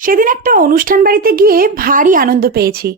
সেদিন একটা অনুষ্ঠান বাড়িতে গিয়ে ভারী আনন্দ পেয়েছি।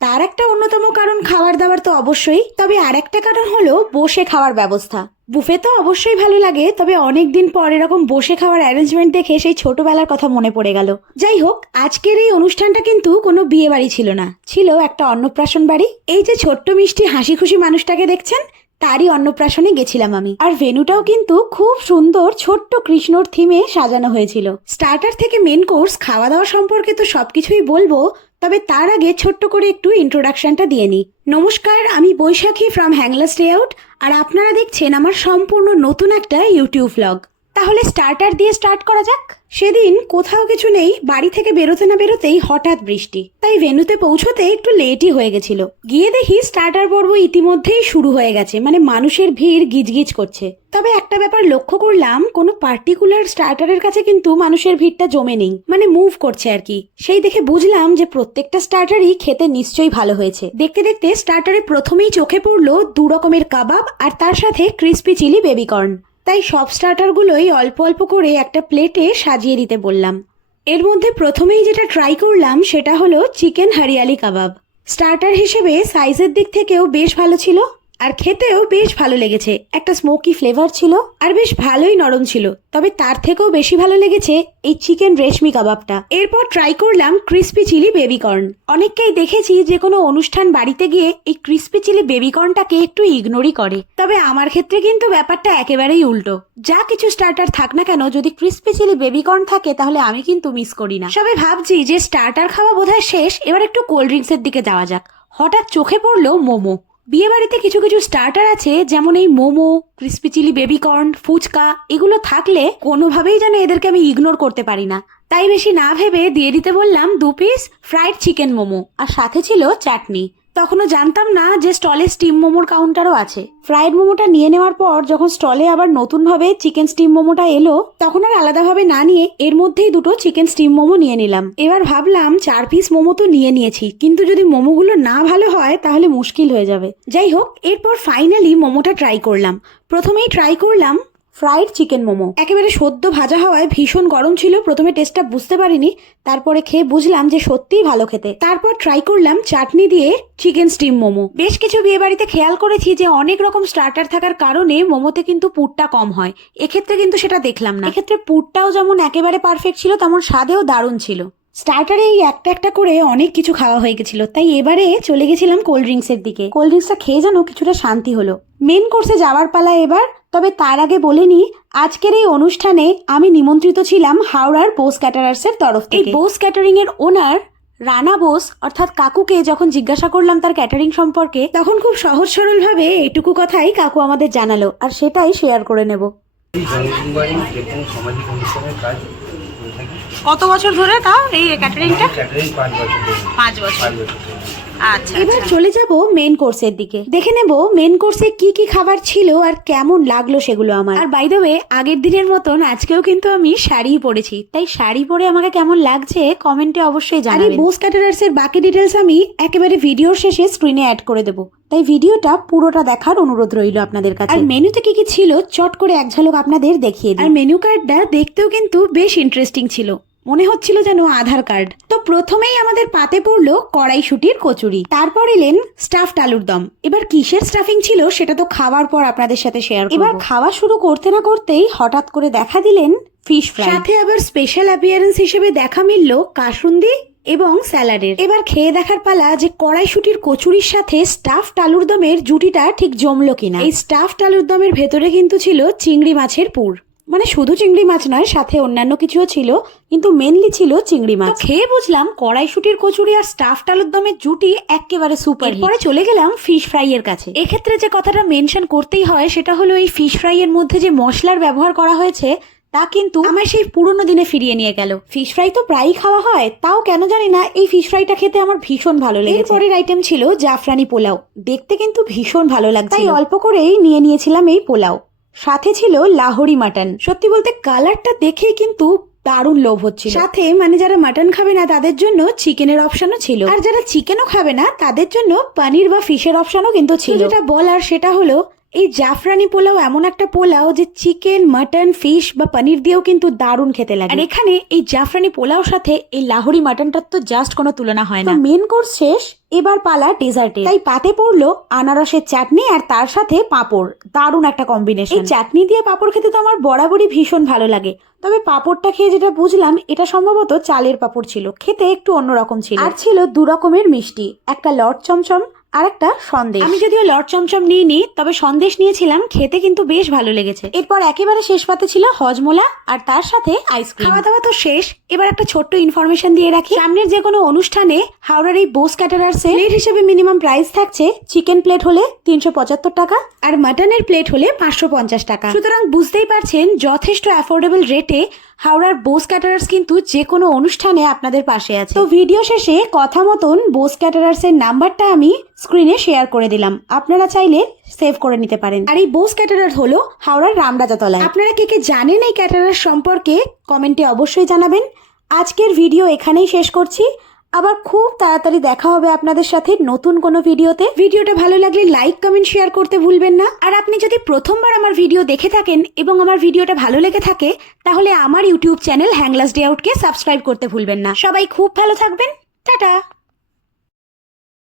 তার একটা অন্যতম কারণ খাবার দাবার তো অবশ্যই, তবে আর একটা কারণ হলো বসে খাওয়ার ব্যবস্থা। বুফে তো অবশ্যই ভালো লাগে, তবে অনেক দিন পর এরকম বসে খাওয়ার অ্যারেঞ্জমেন্ট দেখে সেই ছোটবেলার কথা মনে পড়ে গেল। যাই হোক, আজকের এই অনুষ্ঠানটা কিন্তু কোনো বিয়ে বাড়ি ছিল না। ছিল একটা অন্নপ্রাশন বাড়ি। এই যে ছোট্ট মিষ্টি হাসি খুশি মানুষটাকে দেখছেন তারই অন্নপ্রাশনে গেছিলাম আমি। আর ভেনুটাও কিন্তু খুব সুন্দর ছোট্ট কৃষ্ণর থিমে সাজানো হয়েছিল। স্টার্টার থেকে মেন কোর্স খাওয়া দাওয়া সম্পর্কে তো সবকিছুই বলব, তবে তার আগে ছোট্ট করে একটু ইন্ট্রোডাকশনটা দিয়ে নিই। নমস্কার, আমি Baishakhi from Hanglas day out আর আপনারা দেখছেন আমার সম্পূর্ণ নতুন একটা ইউটিউব ভ্লগ তাহলে স্টার্টার দিয়ে স্টার্ট করা যাক। সেদিন কোথাও কিছু নেই, বাড়ি থেকে বেরোতে না বেরোতেই হঠাৎ বৃষ্টি। তাই ভেন্যুতে পৌঁছতে একটু লেটই হয়ে গেছিল। গিয়ে দেখি স্টার্টার পর্ব ইতিমধ্যেই শুরু হয়ে গেছে মানে মানুষের ভিড় গিজগিজ করছে। তবে একটা ব্যাপার লক্ষ্য করলাম, কোনো পার্টিকুলার স্টার্টারের কাছে কিন্তু মানুষের ভিড়টা জমে নেই মানে মুভ করছে আর কি। সেই দেখে বুঝলাম যে প্রত্যেকটা স্টার্টারই খেতে নিশ্চয়ই ভালো হয়েছে। দেখতে দেখতে স্টার্টারে প্রথমেই চোখে পড়ল দু রকমের কাবাব আর তার সাথে ক্রিস্পি চিলি বেবিকর্ন তাই সব স্টার্টারগুলোই অল্প অল্প করে একটা প্লেটে সাজিয়ে দিতে বললাম। এর মধ্যে প্রথমেই যেটা ট্রাই করলাম সেটা হলো চিকেন হারিয়ালি কাবাব। স্টার্টার হিসেবে সাইজের দিক থেকেও বেশ ভালো ছিল। আর খেতেও বেশ ভালো লেগেছে। একটা স্মোকি ফ্লেভার ছিল আর বেশ ভালোই নরম ছিল। তবে তার থেকেও বেশি ভালো লেগেছে এই চিকেন রেশমি কাবাবটা। এরপর ট্রাই করলাম ক্রিস্পি চিলি বেবিকর্ন অনেককেই দেখেছি যে কোনো অনুষ্ঠান বাড়িতে গিয়ে এই ক্রিস্পি চিলি বেবিকর্নটাকে একটু ইগনোরই করে। তবে আমার ক্ষেত্রে কিন্তু ব্যাপারটা একেবারেই উল্টো। যা কিছু স্টার্টার থাক না কেন, যদি ক্রিস্পি চিলি বেবিকর্ন থাকে তাহলে আমি কিন্তু মিস করি না। সবে ভাবছি যে স্টার্টার খাওয়া বোধহয় শেষ, এবার একটু কোল্ড ড্রিঙ্কসের দিকে যাওয়া যাক। হঠাৎ চোখে পড়ল মোমো। বিয়ে বাড়িতে কিছু কিছু স্টার্টার আছে, যেমন এই momo crispy chilli baby corn fuchka, এগুলো থাকলে কোনোভাবেই যেন এদেরকে আমি ইগনোর করতে পারি না। তাই বেশি না ভেবে দিয়ে দিতে বললাম দু পিস ফ্রাইড চিকেন মোমো, আর সাথে ছিল চাটনি। তখনও জানতাম না যে স্টলে স্টিম মোমোর কাউন্টারও আছে। ফ্রাইড মোমোটা নিয়ে নেওয়ার পর যখন স্টলে আবার নতুনভাবে চিকেন স্টিম মোমোটা এলো, তখন আর আলাদাভাবে না নিয়ে এর মধ্যেই দুটো চিকেন স্টিম মোমো নিয়ে নিলাম। এবার ভাবলাম চার পিস মোমো তো নিয়ে নিয়েছি, কিন্তু যদি মোমোগুলো না ভালো হয় তাহলে মুশকিল হয়ে যাবে। যাই হোক, এরপর ফাইনালি মোমোটা ট্রাই করলাম। প্রথমেই ট্রাই করলাম ফ্রাইড চিকেন মোমো। একেবারে সদ্য ভাজা হওয়ায় ভীষণ গরম ছিল, প্রথমে টেস্টটা বুঝতে পারিনি, তারপরে খেয়ে বুঝলাম যে সত্যিই ভালো খেতে। তারপর ট্রাই করলাম চাটনি দিয়ে চিকেন স্টিম মোমো। বেশ কিছু বিয়ে বাড়িতে খেয়াল করেছি যে অনেক রকম স্টার্টার থাকার কারণে মোমোতে কিন্তু পুরটা কম হয়। এক্ষেত্রে কিন্তু সেটা দেখলাম না। এক্ষেত্রে পুরটাও যেমন একেবারে পারফেক্ট ছিল, তেমন স্বাদেও দারুণ ছিল। স্টার্টারে এই একটা একটা করে অনেক কিছু খাওয়া হয়ে গেছিল, তাই এবারে চলে গেছিলাম কোল্ড ড্রিঙ্কসের দিকে। কোল্ড ড্রিঙ্কসটা খেয়ে যেন কিছুটা শান্তি হলো। মেন কোর্সে যাওয়ার পালা এবার তবে তার আগে বলে নি আজকের এই অনুষ্ঠানে আমি নিমন্ত্রিত ছিলাম হাওড়ার বোস ক্যাটারার্সের তরফ থেকে। এই বোস ক্যাটারিং এর ওনার রানা বোস অর্থাৎ কাকুকে যখন জিজ্ঞাসা করলাম তার ক্যাটারিং সম্পর্কে তখন খুব সহজ সরল ভাবে এটুকু কথাই কাকু আমাদের জানালো আর সেটাই শেয়ার করে নেব। কত বছর ধরে তাও এই ক্যাটারিংটা? ক্যাটারিং পাঁচ বছর পাঁচ বছর। আচ্ছা এবার আচ্ছা। চলে যাব মেন কোর্সের দিকে। দেখে নেব মেন কোর্সে কি কি খাবার ছিল আর কেমন লাগল সেগুলো আমার। আর বাই দ্য ওয়ে আগের দিনের মতন আজকেও কিন্তু আমি শাড়ি পরেছি। তাই শাড়ি পরে আমাকে কেমন লাগছে কমেন্টে অবশ্যই জানাবেন। বোস ক্যাটারার্স এর বাকি ডিটেলস আমি একেবারে ভিডিওর শেষে স্ক্রিনে অ্যাড করে দেবো। তাই ভিডিওটা পুরোটা দেখার অনুরোধ রইল আপনাদের কাছে। আর মেনুতে কি কি ছিল চট করে এক ঝলক আপনাদের দেখিয়ে দিই। আর মেনু কার্ডটা দেখতেও কিন্তু বেশ ইন্টারেস্টিং ছিল। মনে হচ্ছিল যেন আধার কার্ড প্রথমেই আমাদের পাতে পড়ল কড়াইশুটির কচুরি। তারপর এলেন স্টাফড আলুর দম। এবার কিসের স্টাফিং ছিল সেটা তো খাওয়ার পর আপনাদের সাথে শেয়ার এবার খাওয়া শুরু করতে না করতেই হঠাৎ করে দেখা দিলেন ফিশ ফ্রাই সাথে আবার স্পেশাল অ্যাপিয়ারেন্স হিসেবে দেখা মিলল কাসুন্দি এবং স্যালাডের। এবার খেয়ে দেখার পালা যে কড়াইশুটির কচুরির সাথে স্টাফ আলুর দমের জুটিটা ঠিক জমলো কিনা। এই স্টাফ আলুর দমের ভেতরে কিন্তু ছিল চিংড়ি মাছের পুর। মানে শুধু চিংড়ি মাছ নয় সাথে অন্যান্য কিছুও ছিল কিন্তু মেনলি ছিল চিংড়ি মাছ। খেয়ে বুঝলাম কড়াইশুটির কচুরি আর স্টাফড আলুর দমের জুটি একেবারে সুপার পরে চলে গেলাম ফিশ ফ্রাই এর কাছে। এক্ষেত্রে যে কথাটা মেনশন করতেই হয় সেটা হলো এই ফিশ ফ্রাই এর মধ্যে যে মশলার ব্যবহার করা হয়েছে তা কিন্তু আমার সেই পুরনো দিনে ফিরিয়ে নিয়ে গেল। ফিশ ফ্রাই তো প্রায়ই খাওয়া হয় তাও কেন জানি না এই ফিশ ফ্রাইটা খেতে আমার ভীষণ ভালো লেগেছে। পরের আইটেম ছিল জাফরানি পোলাও। দেখতে কিন্তু ভীষণ ভালো লাগছে তাই অল্প করেই নিয়ে নিয়েছিলাম এই পোলাও। সাথে ছিল লাহোরি মাটন। সত্যি বলতে কালারটা দেখেই কিন্তু দারুণ লোভ হচ্ছিল। সাথে মানে যারা মাটন খাবে না, তাদের জন্য চিকেনের অপশনও ছিল। আর যারা চিকেনও খাবে না, তাদের জন্য পনির বা ফিশের অপশনও কিন্তু ছিল। যেটা বলার সেটা হলো এই জাফরানি পোলাও এমন একটা পোলাও যে চিকেন মাটন ফিশ বা পনির দিয়েও কিন্তু দারুণ খেতে লাগে। আর এখানে এই জাফরানি পোলাও সাথে এই লাহোরি মাটনটার তো জাস্ট কোনো তুলনা হয় না। মেন কোর্স শেষ এবার পালা ডেজার্টে তাই পাতে পড়ল আনারসের চাটনি আর তার সাথে পাঁপড়। দারুণ একটা কম্বিনেশন এই চাটনি দিয়ে পাঁপড় খেতে তো আমার বরাবরই ভীষণ ভালো লাগে। তবে পাঁপড়টা খেয়ে যেটা বুঝলাম এটা সম্ভবত চালের পাঁপড় ছিল। খেতে একটু অন্যরকম ছিল। আর ছিল দু রকমের মিষ্টি। একটা লট চমচম আর একটা সন্দেশ। আমি যদিও লট চমচম নিইনি তবে সন্দেশ নিয়েছিলাম খেতে কিন্তু বেশ ভালো লেগেছে। এরপর একেবারে শেষ পাতে ছিল হজমোলা আর তার সাথে আইসক্রিম খাওয়া দাওয়া তো শেষ এবার একটা ছোট্ট ইনফরমেশন দিয়ে রাখি। সামনের যে কোনো অনুষ্ঠানে হাওড়ার এই বোস ক্যাটারার্স প্লেট হিসেবে মিনিমাম প্রাইস থাকছে চিকেন প্লেট হলে তিনশো পঁচাত্তর টাকা আর মাটনের প্লেট হলে পাঁচশো পঞ্চাশ টাকা। সুতরাং বুঝতেই পারছেন যথেষ্ট অ্যাফোর্ডেবল রেটে হাওড়ার বোস ক্যাটারার্স কিন্তু যে কোনো অনুষ্ঠানে আপনাদের পাশে আছে। তো ভিডিও শেষে কথা মতন বোস ক্যাটারার্স এর নাম্বারটা আমি স্ক্রিনে শেয়ার করে দিলাম। আপনারা চাইলে সেভ করে নিতে পারেন। আর এই বোস ক্যাটারার হলো হাওড়ার রামরাজাতলায় আপনারা কে কে জানেন এই ক্যাটারার সম্পর্কে কমেন্টে অবশ্যই জানাবেন। আজকের ভিডিও এখানেই শেষ করছি। আবার খুব তাড়াতাড়ি দেখা হবে আপনাদের সাথে নতুন কোনো ভিডিওতে। ভিডিওটা ভালো লাগলে লাইক, কমেন্ট, শেয়ার করতে ভুলবেন না। আর আপনি যদি প্রথমবার আমার ভিডিও দেখে থাকেন এবং আমার ভিডিওটা ভালো লেগে থাকে, তাহলে আমার ইউটিউব চ্যানেল হ্যাংলাস ডে আউটকে সাবস্ক্রাইব করতে ভুলবেন না। সবাই খুব ভালো থাকবেন। টাটা!